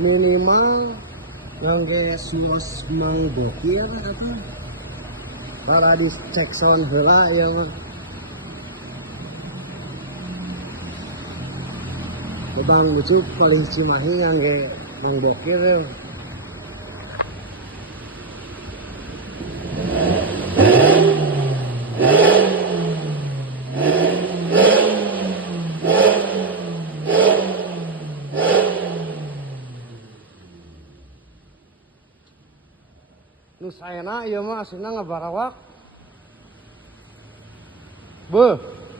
minimal ngangge suas mangbokir atau para dicek sound heula ya mah. Bang lucu kali Cimahi ngangge mangbokir. Nu saena ieu mah aslinya ngabarawak. Beuh.